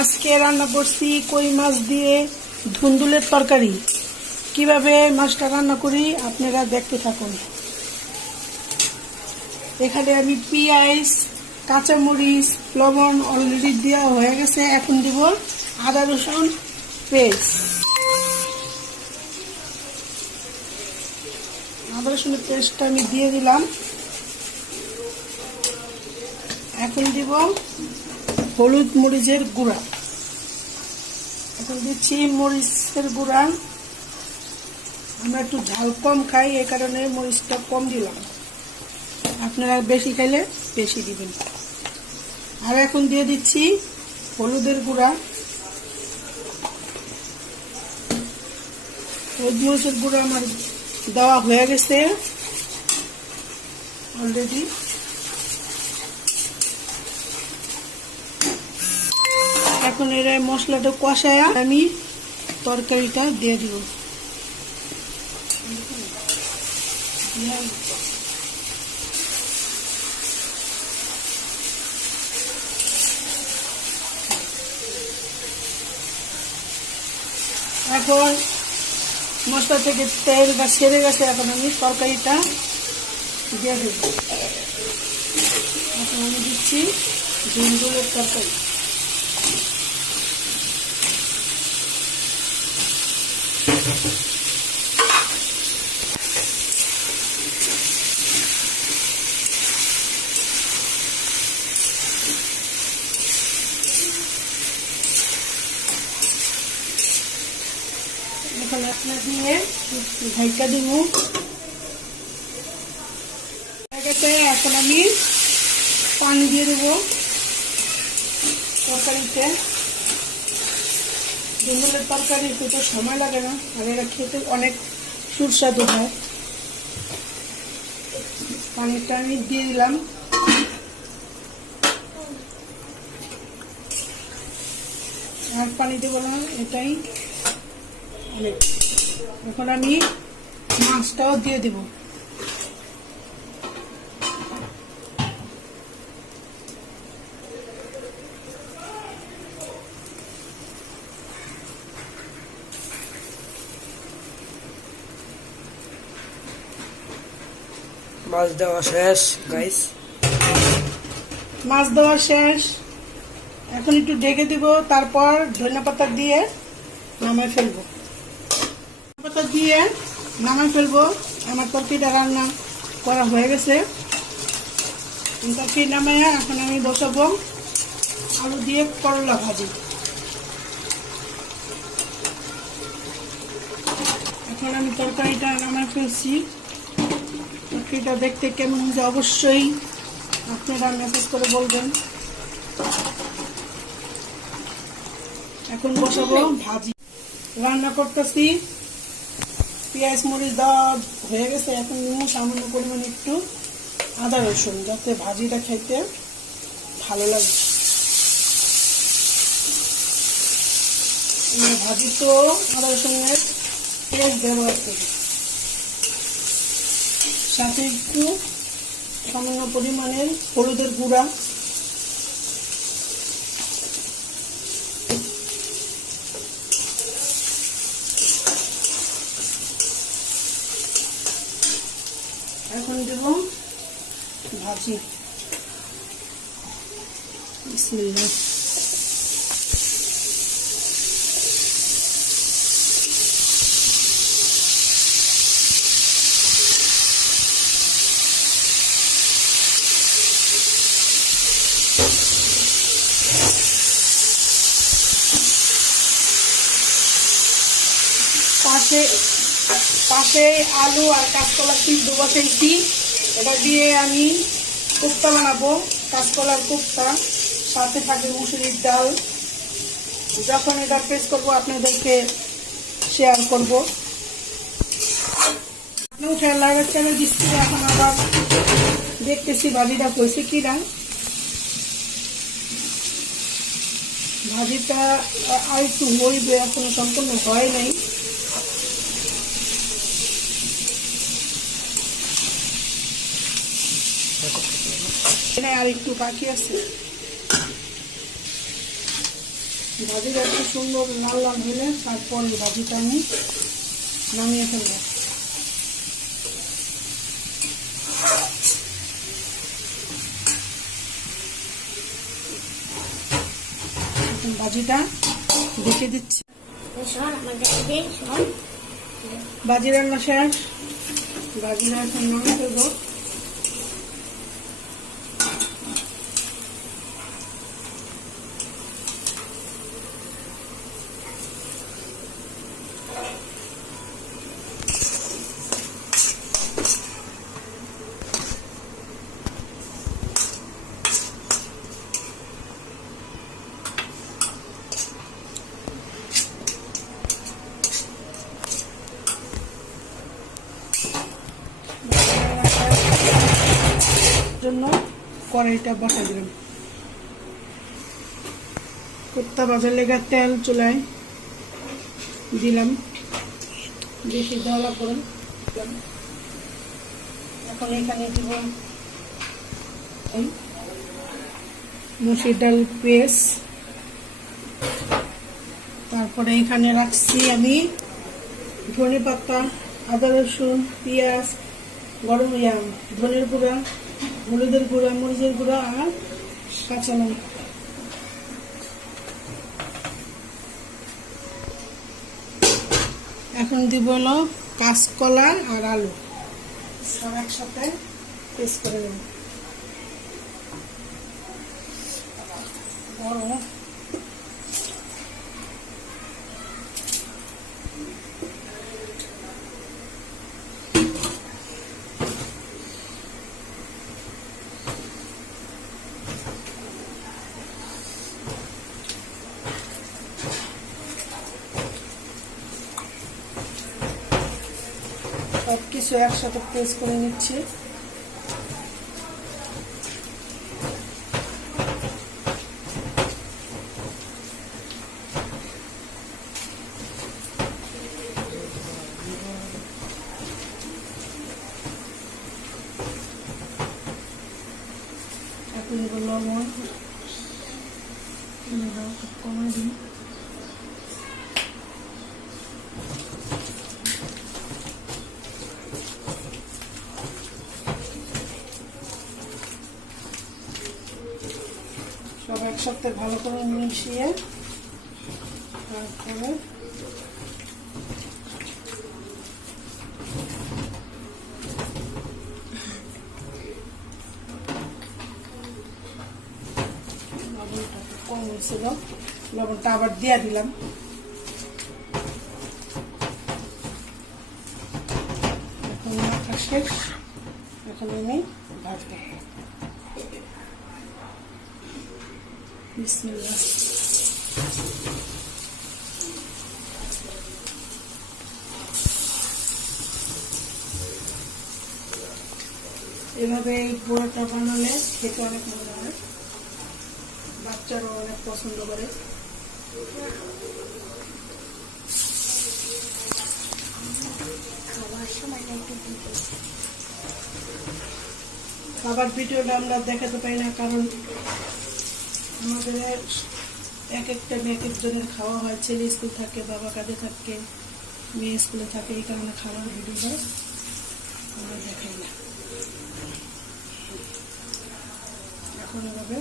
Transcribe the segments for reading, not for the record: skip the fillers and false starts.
আজকে রান্না করছি কই মাছ দিয়ে ধুন্দুলের তরকারি। কিভাবে মাছটা রান্না করি আপনারা দেখতে থাকুন। এখানে আমি পেঁয়াজ, কাঁচামরিচ, লবণ অলরেডি দেওয়া হয়ে গেছে। এখন দিব আদা রসুন পেস্ট। আদা রসুনের পেস্টটা আমি দিয়ে দিলাম। এখন দিব হলুদ মরিচের গুঁড়া। এখন দিচ্ছি মরিচের গুঁড়া। আমরা একটু ঝাল কম খাই, এই কারণে মরিচটা কম দিলাম। আপনারা বেশি খাইলে বেশি দিবেন। আর এখন দিয়ে দিচ্ছি হলুদের গুঁড়া। হলুদ মরিচের গুঁড়া আমার দেওয়া হয়ে গেছে অলরেডি। এখন এর মশলাটা কষায়া আমি তরকারিটা দিয়ে দিব। এখন মশলা থেকে তেলটা ছেড়ে গেছে, এখন আমি তরকারিটা দিয়ে দেব। এখন আমি দিচ্ছি ধুন্দুলের তরকারি। এখন আপনার দিয়ে ঢাকা দিব। এখন আমি পানি দিয়ে দেব তরকারিতে। ধুন্দুলের তরকারি তো সময় লাগে না, আর এটা খেতে অনেক সুস্বাদু হয়। পানিটা আমি দিয়ে দিলাম। আর পানি দেবো না, এটাই অনেক। এখন আমি মাছটাও দিয়ে দেব। মাছ দেওয়া শেষ গাইস। মাছ দেওয়া শেষ। এখন একটু ঢেকে দিব, তারপর ধনিয়া পাতা দিয়ে নামাই ফেলবো। পাতা দিয়ে নামাই ফেলবো। আমার তরকারিটা রান্না করা হয়ে গেছে। তরকারি নামাইয়া এখন আমি বসাবো আলু দিয়ে করলা ভাজি। এখন আমি তরকারিটা নামাই ফেলছি। তরকারিটা দেখতে কেমন হয়েছে অবশ্যই আপনারা মেসেজ করে বলবেন। এখন বসাবো ভাজি। রান্না করতেছি, পেঁয়াজ মরিচ দেওয়া হয়ে গেছে। এখন নিমু সামান্য পরিমাণে একটু আদা রসুন, যাতে ভাজিটা খাইতে ভালো লাগে। ভাজি তো আদা রসুনের পেঁয়াজ ব্যবহার করি, সাথে একটু সামান্য পরিমাণের হলুদের গুঁড়া। এখন দেব ভাজি। বিসমিল্লাহ। পাশে আলু আর কাঁচকলা সিদ্ধ বসাইছি। এটা দিয়ে আমি কোপ্তা বানাবো, কাঁচকলার কোপ্তা। সাথে থাকবে মুসুরির ডাল। যখন এটা পেস্ট করবো আপনাদেরকে শেয়ার করবো। আপনিও খেয়াল লাগার চ্যানেল দিচ্ছি। এখন আবার দেখতেছি ভাজিটা হয়েছে কিনা। ভাজিটা আর একটু হইবে, এখনো সম্পূর্ণ হয় নাই। আর একটু বাকি আছে। ভাজিটা একটু সুন্দর লাল লাল হলে তারপর এই ভাজিটা আমি নামিয়ে ফেলবো। ভাজিটা ঢেকে দিচ্ছি। ভাজি রান্না শেষ, ভাজিটা এখন নামিয়ে ফেলবো। জন্য কড়াইটা বসা দিলাম। কোপ্তা ভাজার লেগে তেল চুলায় দিলাম, বেশি দেওয়া করে। এখন এখানে দিব মসুর ডাল পেস্ট, তারপরে এখানে রাখছি আমি ধনে পাতা, আদা রসুন, পেঁয়াজ, গরম ধনের গুঁড়া, হলুদের গুঁড়া, মরিচের গুঁড়া আর কাঁচা লঙ্কা। এখন দিব হলো কাঁচকলা আর আলু, সব একসাথে পেস্ট করে দেব। বড় সব কিছু একসাথে পেস্ট করে নিচ্ছি। এখন লবণ কমাই দিই। সব একসাথে ভালো করে মিশিয়ে তারপরে লবণটা কম হয়েছিল, লবণটা আবার দিয়ে দিলাম। এখন মাখা শেষ, এখন আমি ভাজবো। বিসমিল্লাহ। এভাবে এই পোড়াটা বানালে খেতে অনেক মজা হয়, বাচ্চারাও অনেক পছন্দ করে। খাবার ভিডিওটা আমরা দেখাতে পাই না, কারণ আমাদের এক একটা এক একজনের খাওয়া হয়। ছেলে স্কুল থাকে, বাবা কাজে থাকে, মেয়ে স্কুলে থাকে, এই কারণে খাবার ভিডিওটা আমরা দেখাই না। এখন এভাবে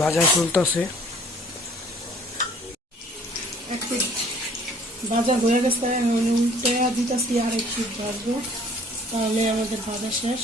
ভাজা চলতেছে। একটু ভাজা হয়ে গেছে, উল্টে দিতেছি আর একটু ভাজবো, তাহলে আমাদের ভাজা শেষ।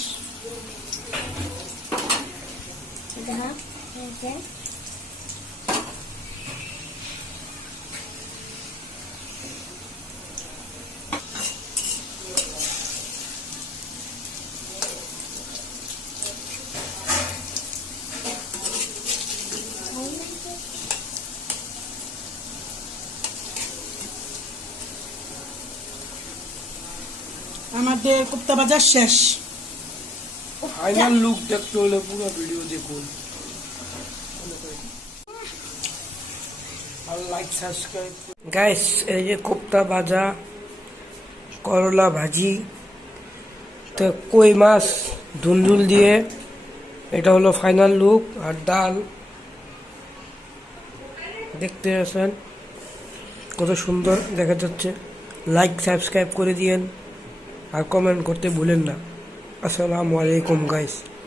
আমাদের কোপ্তা ভাজা শেষ। ফাইনাল লুক দেখতে হলে পুরো ভিডিও দেখুন আর লাইক সাবস্ক্রাইব। গাইস, এই যে কোপ্তা ভাজা, করলা ভাজি, তো কই মাছ ধুন্দুল দিয়ে, এটা হলো ফাইনাল লুক। আর ডাল দেখতে আছেন কত সুন্দর দেখা যাচ্ছে। লাইক সাবস্ক্রাইব করে দিয়েন আর কমেন্ট করতে ভুলেন না। আসসালামু আলাইকুম গাইস।